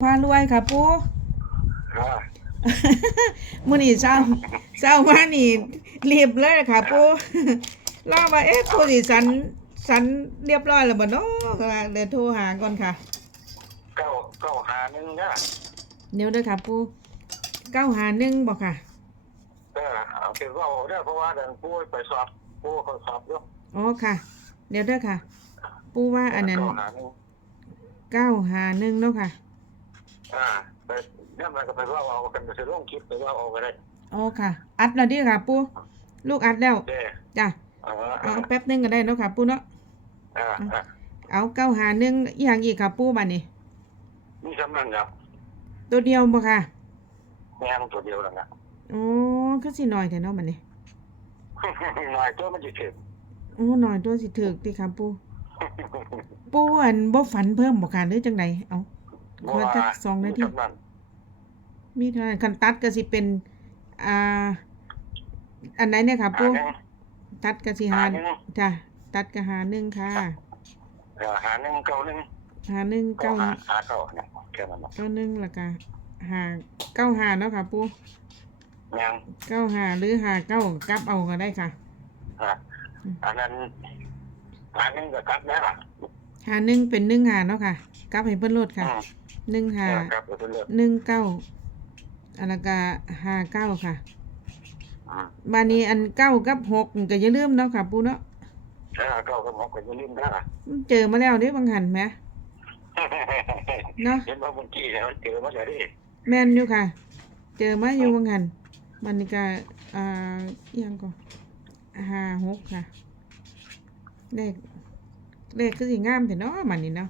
พารวยค่ะปูอ่ามื้อนี้เช้าเช้ามานี่รีบเลยค่ะปูรอว่าเอ๊ะปูสิสันสันเรียบร้อยแล้วบ่เนาะก็ว่าเดี๋ยวโทรหาก่อนค่ะเก้าเก้าหาหนึ่งนะเดี๋ยวเด้อค่ะปู951บ่ค่ะเออเอาเป็นว่าเอาได้อเพราะว่าเดินปูไปสอบปูเขาสอบอยู่อ๋อค่ะ เดี๋ยวเด้อค่ะ ปูว่าอันนั้นเก้าหาหนึ่ง951เนาะค่ะ อ่าไปเนี่ยมันก็ไปว่าเอากันไปลงคลิปไปว่าเอาก็ได้อ๋อค่ะ อัดแล้วเดิค่ะปูลูกอัดแล้วเด้จ้ะเออเอาแป๊บนึงก็ได้เนาะค่ะปูเนาะอ่าอ่าเอา951อีหยังอีกค่ะปูบัดนี้มีสำนักครับตัวเดียวบ่ค่ะแม่งตัวเดียวแล้วนะ โอ้คือสิน้อยแต่เนาะบัดนี้หน่อยตัวมันจะถึงโอ้น้อยตัวสิถึกติค่ะปูปูอันบ่ฝันเพิ่มบ่ค่ะหรือจังไดเอา ขอจักสองนาทีมีสำนักมีเท่านั้นคันตัดก็สิเป็น อ่า อันไหนเนี่ยค่ะหาปูหนึ่งตัดก็สิหาหาหนึ่งจ้ะตัดก็หาหนึ่งค่ะเออหาหนึ่งเก้าหนึ่งหาหนึ่งเก้าเก้าหาหาเก้าเนี่ยแค่นั้นนะเก้าหนึ่งแล้วก็หาเก้าหาเนาะค่ะปูแม่งเก้าหาหรือหาเก้ากลับเอาก็ได้ค่ะอะอันนั้นหาหนึ่งก็กลับแล้วล่ะหาหนึ่งเป็นหนึ่งหาเนาะค่ะกลับให้เพิ่นลดค่ะอืม หนึ่งเอหาอกลับไปเรื่อยหนึ่งเก้าอันละก็หาเก้าค่ะๆอืมบานนี้อันเก้ากับหกก็อย่าลืมเนาะค่ะปูเนาะเออเก้าก็มองกันอยืลืมได้ล่ะเจอมาแล้วเด้บางหันไหมเนาะเห็นว่าเมื่อกี้เนี่ยมันเจอมาแล้วดิแม่นอยู่ค่ะ เจอมาอยู่บางหันมันนี่ก็อ่าเอียงก็ห้าหกค่ะเลขเลขคือสิงามแต่เนาะมันนี่เนาะ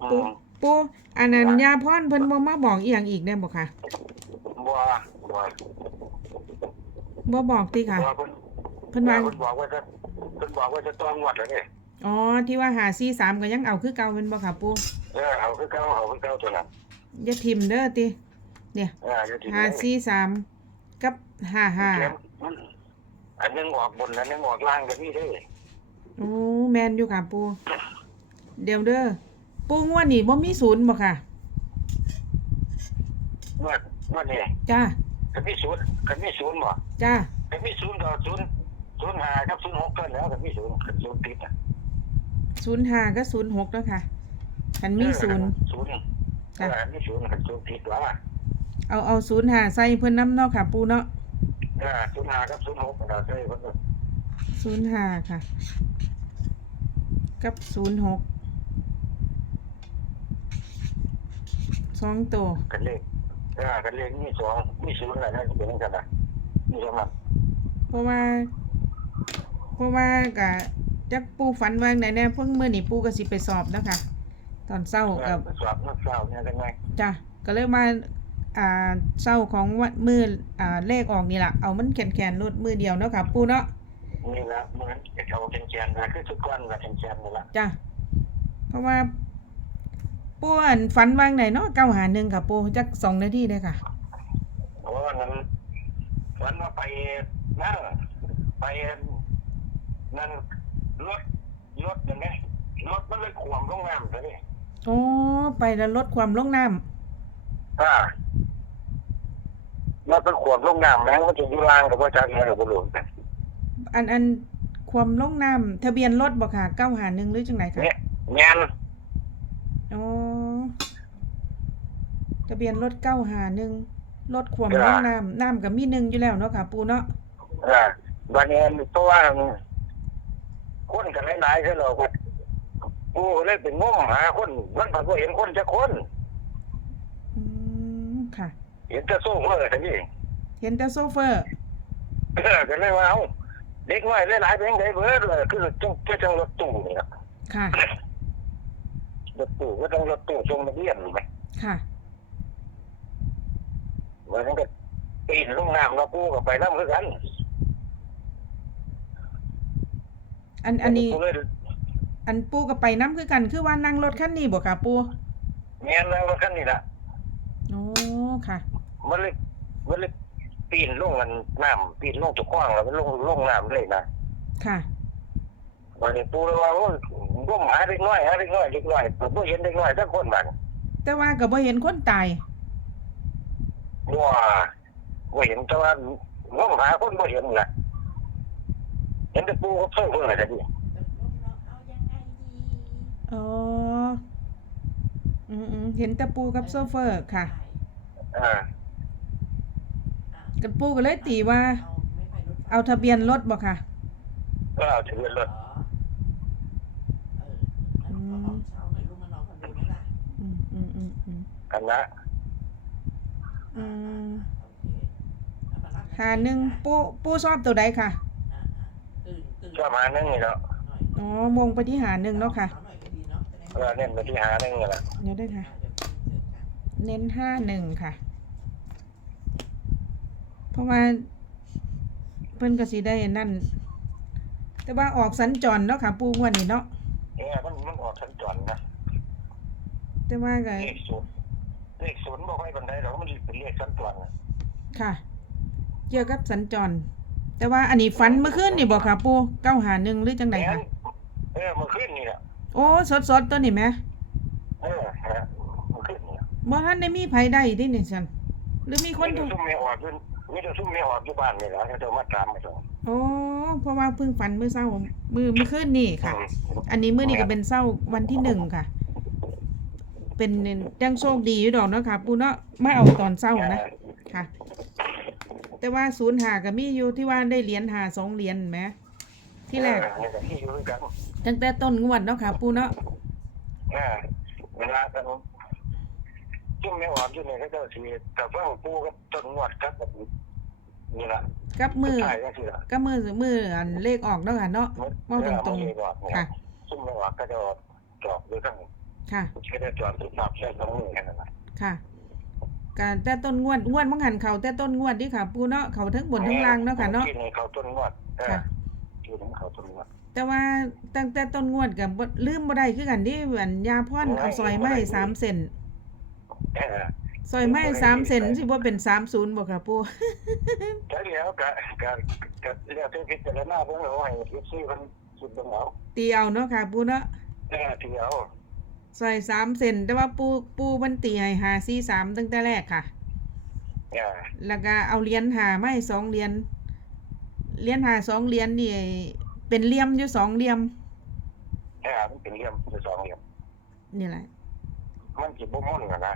อืปูม ปูอันนั้นยาพรเพิ่นบ่มาบอกอีหยังอีกได้บ่ค่ะบัวบัวบ่บอกติค่ะบัวเพิ่นเพิ่นว่าเพิ่นบอกว่าจะเพิ่นบอกว่าจะต้องวัดแล้วนี่อ๋อที่ว่าหาซี่สามก็ยังเอาคือเก่าเป็นบ่ค่ะปูเออเอาคือเก่าเอาคือเก่าตัวนั้นอย่าทิมเด้อติ เนี่ยเอออย่าทิ้งหาซี่สามกับห้าห้าเกมมันอันหนึงออกบนอันหนึงออกล่างก็มีเด้โอ้แมนอยู่ค่ะปูเดี๋ยวเด้อ ปูงวดนี่บ่มีศูนย์บ่ค่ะเมื่อเมื่อนี่จ้าก็มีศูนย์ก็มีศูนย์บ่จ้าก็มีศูนย์ก็ศูนย์ศูนย์ห้ากับศูนย์หกก็แล้วก็มีศูนย์ก็ศูนย์ติดอะศูนย์ห้าก็ศูนย์หกแล้วค่ะคันมีศูนย์ศูนย์เออมีศูนย์ก็ศูนย์ติดว่าเอาเอาศูนย์ห้าใส่เพิ่นน้ำเนาะค่ะ ปูเนาะเออศูนย์ห้ากับศูนย์หกก็ได้เพิ่นก็ศูนย์ห้าค่ะ กับศูนย์หก สองตัว กันเลขเออกันเลขมีสองมีศูนย์อะไรนั่นเป็นกันนะมีสองนั้นเพราะว่า เพราะว่ากะจักปูฝันว่าไหนแน่เพิ่งมื้อนี่ปูก็สิไปสอบแล้วค่ะตอนเช้าเอกัอบสอบนักเศร้าเนี่ยกันไงจ้ะก็เลยมาอ่าเช้าของวันมืออ่าเลขออกนี่ล่ะเอามันแขนๆลดมือเดียวเนาะค่ะปูเนาะนี่ละเหมือนเขาเป็นแกนนะคือทุกวันละเป็นแกนนี่ละจ้ะเพราะว่า ปูอันฝันว่างไหนเนาะเก้าหาหนึ่งค่ะปูจักสองนาทีเลยค่ะโอ้นั้นวันว่าไปนั่นไปนั่นรถรถอย่างนี้รถมันเลยขวมลงน้ำซะนี่โอ้ไปแล้วลดความลงน้อ่ารถมันขวมลงน้ำแล้วมันจะอยู่ล่างกับว่าจากไหนหรือบุรุษำอันอันความลงน้ำทะเบียนรถบ่ค่ะเก้าหาหนึ่งหรือจังไหนค่ะเนี่ยงานอ๋อ ทะเบียนรถเก้าหาหนึ่งรถความลงน้ำน้ำกับมีหนึ่งอยู่แล้วเนาะค่ะ ปูเนาะอ่าวันนี้ตัวคนกันหลายๆใช่หรอว่ากูเลยเป็นงมหาคนมันผัดว่าเห็นคนจะคนอืมค่ะ เห็นจะสู้เมื่อทันทีเห็นแต่โซเฟอร์เออก็เลยว่าเอาเด็กน้อยหลายๆเป็นไงเบิดเลยคือจังจะจังรถตู้นี่นะค่ะรถตู้ก็ต้องรถตู้ทรงนักเรียนไหมค่ะ วันนั้นก็ปีนลงน้ำเรากูก็ไปน้ำคือกันอันอันนี้กูเลยอันปูกับไปน้ำคือกันคือว่านั่งรถคันนี้บ่ค่ะปูเมียนนั่งรถคันนี้ละโอ้ค่ะ มันเลยมันเลยปีนลงกันน้ำปีนลงจุกขว้างแล้วมันลงลงน้ำเลยนะค่ะ วันนี้ปูเลยว่าโอ้ยร่มหาเด็กน้อยหาเด็กน้อยเด็กน้อยผมก็เห็นเด็กน้อยทั้งคนบ้านอแต่ว่าก็บ่เห็นคนตาย ว่าว่าเห็นแต่ว่าง้มหาคนบ่เห็นแหละเห็นแต่ปูกับเพิ่งเพิ่งอะไรดิอ๋ออืมๆเห็นแต่ปูกับโซเฟอร์ค่ะอ่ากับปูก็เลยตีว่า เอาทะเบียนรถบ่ค่ะก็เอาทะเบียนรถอืมอืมอืมอืมกันนะอืม หาหนึ่งปูปูชอบตัวใดค่ะก็มาหนึ่งนี่เนาะอ๋อมงไปที่หาหนึ่งเนาะค่ะก็เน้นไปที่หาหนึ่งนี่แหละเดี๋ยวได้ค่ะ เน้นห้าหนึ่งค่ะ เพราะว่าเพิ่นก็สิได้นั่น แต่ว่าออกสัญจรเนาะค่ะ ปูงวดนี้เนาะเนี่ยมันมันออกทันจรนะแต่ว่าก็เลขศูนย์ เลขศูนย์บอกให้บันไดเราก็มันเป็นเลขทันจรนะค่ะ เกี่ยวกับสัญจร แต่ว่าอันนี้ฝันเมื่อคืนนี่บอกค่ะปูเก้าหาหนึ่งหรือจังไดแม่คะนเออมันขึ้นนี่แหละโอ้สดสดๆตัวนี่ไหมเออฮะมันขึ้นนี่บ่ท่านได้มีไผได้ดินี่ฉันหรือมีคนมีถูแต่กซุ่มเมียออกอยู่มีแต่ซุ่มเมียออกอยู่บ้านนี่แหละเขาจะมาตามมาส่งโอ้เพราะว่าเพิ่งฝันมื้อเช้ามือมื้อคืนนี่ค่ะอืมอันนี้มื้อนี้ก็เป็นเช้าวันที่หนึ่งค่ะ เป็นยังโชคดีอยู่ดอกเนาะค่ะ ปูเนาะมาเอาตอนเช้านะค่ะ แต่ว่าศูนย์หาก็มีอยู่ที่ว่าได้เหรียญหาสองเหรียญแหมที่แรกเออนี่ก็ที่อยู่ด้วยกันตั้งแต่ต้นงวดเนาะค่ะ ปูเนาะอ่าเวลากันซุ่มเมียออกอยู่นี่เขาจะสีแต่ฟังปูกับต้นงวดครับแบบนี่แหละกับมือใช่ก็คือละกับมือมืออันเลขออกเนาะค่ะเนาะเว้าตรงๆเออมันเลขออกเนี่ยค่ะซุ่มเมียออกก็จะจอบด้วยทั้ง ค่ะก็จะจอบสุภาพใช้สองมือแค่นั้นแหละค่ะการแต่ต้นงวดงวดมังหันเขาแต่ต้นงวดที่ค่ะ ปูเนาะเขาทั้งบนทั้งล่างเนาะค่ะเนาะที่นี่เขาต้นงวดเออค่ะที่นี่เขาต้นงวด แต่ว่าตั้งแต่ต้นงวดกับลืมบ่ได้คือกันที่อันยาพ่อนเอาซอยไม้สามเซนเออซอยไม้สามเซนสิบ่เป็นสามศูนย์บ่ค่ะปูใช่แล้วก็ก็ก็เรียกที่พิจารณาเพิ่งเอาให้ทิซี่มันสุดเบิ่งเอาตีเอาเนาะค่ะปูเนาะเออที่เอา ซอยสามเซนแต่ว่าปูปูมันตีให้หาสี่สามตั้งแต่แรกค่ะเออแล้วก็เอาเหรียญหาไม้สองเหรียญเหรียญหาสองเหรียญนี่เป็นเหลี่ยมอยู่สองเหลี่ยมเออมันเป็นเหลี่ยมเป็นสองเหลี่ยมนี่แหละ มันสิบ่ม่นกันนะ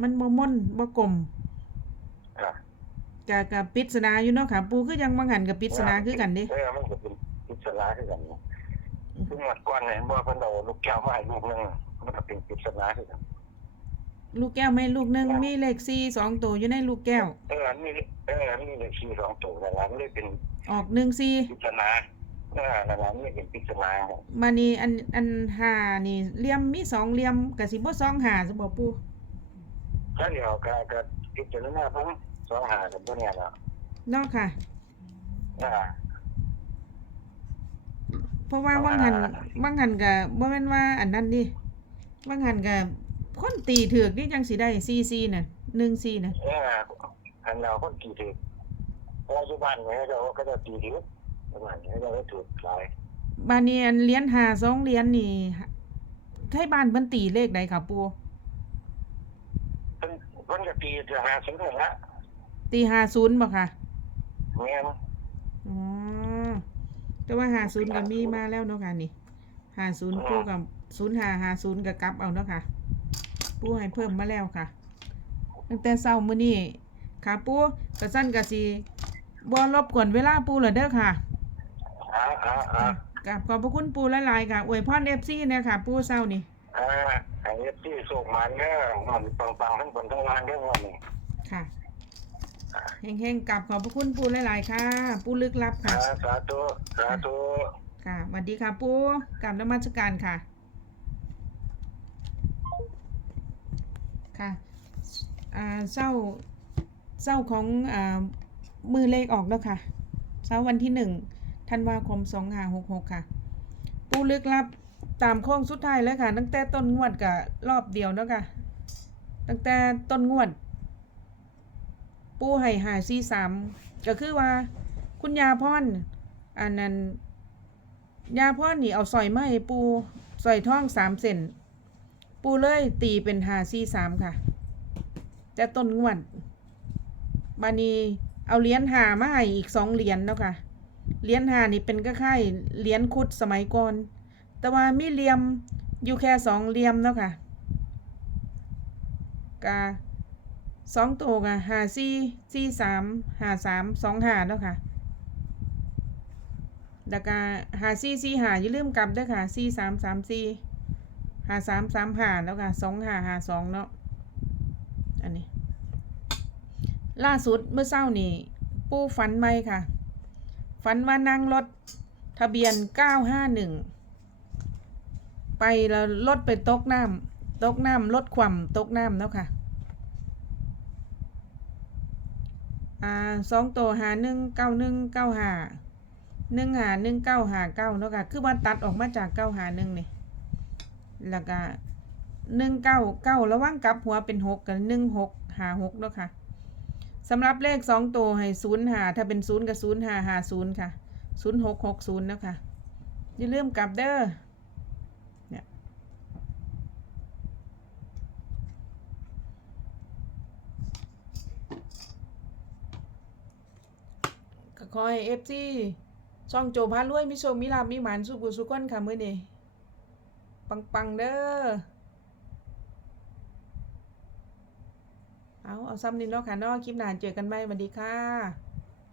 มันบ่ม่นบ่กลมเออกะกะปริศนาอยู่เนาะค่ะ ปูคือยังบังหันกับปริศนาคือกันเดิเออมันก็เป็นปริศนาคือกันซึ่งหมดก่อนเนี่ยบ่เพิ่นเอาลูกแก้วมาให้ลูกนึง มันก็เป็นปริศนาคือกันลูกแก้วไม่ลูกหนึงมีเลขสี่สองตัวอยู่ในลูกแก้ว เออนี่เออนี่เลขที่สองตัวนั่นล่ะมันเลยเป็นออกหนึ่งสี่ปริศนาเออนั่นล่ะมันเลยเป็นปริศนามานี่อันอันหานี่เหลี่ยมมีสองเหลี่ยมกะสิบ่สองหาสิบ่ปูถ้าเดี๋ยวก็ก็พิจารณาเพิ่นสองหากันตัวเนี้ยเนาะเนาะค่ะอ่าเพราะว่าบังหันบังหันกะบ่แม่นว่าอันนั้นดิ บังหันกะคนตีถือกนี่จังสิได้ซีซีน่ะหนึ่งซีน่ะเอออันเราคนกี่ถือปัจจุบันเนี่ยเราก็จะตีถือประมาณนี้เราก็ถูกหลายบานนี้อันเหรียญหาสองเหรียญนี่ไทยบ้านเพิ่นตีเลขใดค่ะปูเพิ่นเพิ่นก็ตีจะหาซื้อนั่นละตีหาศูนย์บ่ค่ะแม่นอ๋อแต่ว่าหาศูนย์ก็มีมาแล้วเนาะค่ะนี่หาศูนย์ปูกับ ศูนย์หาหาศูนย์กับกลับเอาเนาะค่ะ ปูให้เพิ่มมาแล้วค่ะ ตั้งแต่เช้ามื้อนี้ค่ะปูกระสั้นกะสิบ่รบกวนเวลาปูเหรอเด้อค่ะอ่าอ่าอ่ากับขอบพระคุณปูหลายๆค่ะ อวยพร FC เนี่ยค่ะ ปูเช้านี่อ่าไอ้เอฟซีส่งมาเนี่ยมันปังๆทั้งบนทั้งล่างเรื่องวันนี้ค่ะแห่งๆกับขอบพระคุณปูหลายๆค่ะ ปูลึกลับอ่าค่ะ สาธุ สาธุ ค่ะสวัสดีค่ะปูกลับนมัสการค่ะ ค่ะเศร้าเศร้าของอมือเลขออกแล้วค่ะเช้าวันที่หนึ่งธันวาคมสองห้าหกหกค่ะ ปูลึกลับตามโค้งสุดท้ายเลยค่ะ ตั้งแต่ต้นงวดกับรอบเดียวแล้วค่ะ ตั้งแต่ต้นงวด ปูให้หาซีสามก็คือว่าคุณยาพรอันนั้นยาพรนี่เอาสอยมาให้ปูสอยทองสามเซน ปูเลยตีเป็นหาสี่สามค่ะ แต่ต้นงวดบานีเอาเหรียญหามาให้อีกสองเหรียญแล้วค่ะเหรียญหานี่เป็นก็ค่ายเหรียญคุดสมัยก่อน แต่ว่ามีเหลี่ยมอยู่แค่สองเหลี่ยมแล้วค่ะกาสองตัวกะหาสี่สี่สามหาสามสองหาแล้วค่ะแล้วก็หาสี่สี่หาอย่าลืมกลับด้วยค่ะสี่สามสามสี่ หาสามสามหาแล้วค่ะสองหาหาสองเนาะอันนี้ ล่าสุดเมื่อเช้านี่ปูฝันไหมค่ะ ฝันว่านั่งรถทะเบียน951ไปแล้วรถไปตกน้ำตกน้ำรถคว่ำตกน้ำแล้วค่ะอ่าสองตัวหาหนึ่งเก้าหนึ่งเก้าหาหนึ่งหาหนึ่งเก้าหาเก้าเนาะค่ะ คือว่าตัดออกมาจากเก้าหาหนึ่งนี่ แล้วก็หนึ่งเก้าเก้าระว่างกลับหัวเป็นหกกับหนึ่งหกหาหกเนาะค่ะสำหรับเลขสองตัวให้ศูนย์หาถ้าเป็นศูนย์กับศูนย์หาหาศูนย์ค่ะศูนย์หกหกศูนย์นะค่ะอย่าลืมกลับเด้อเนี่ยก็ขอให้เอฟซีช่องโจพารวยมิโชมิลามิหมานสุบุสุก้นค่ะมื้อนี้ ปังๆเด้อเอาเอาซ้ำนินแล้วค่ะนาะคลิปหนานเจอกันไหมสวัสดีค่ะ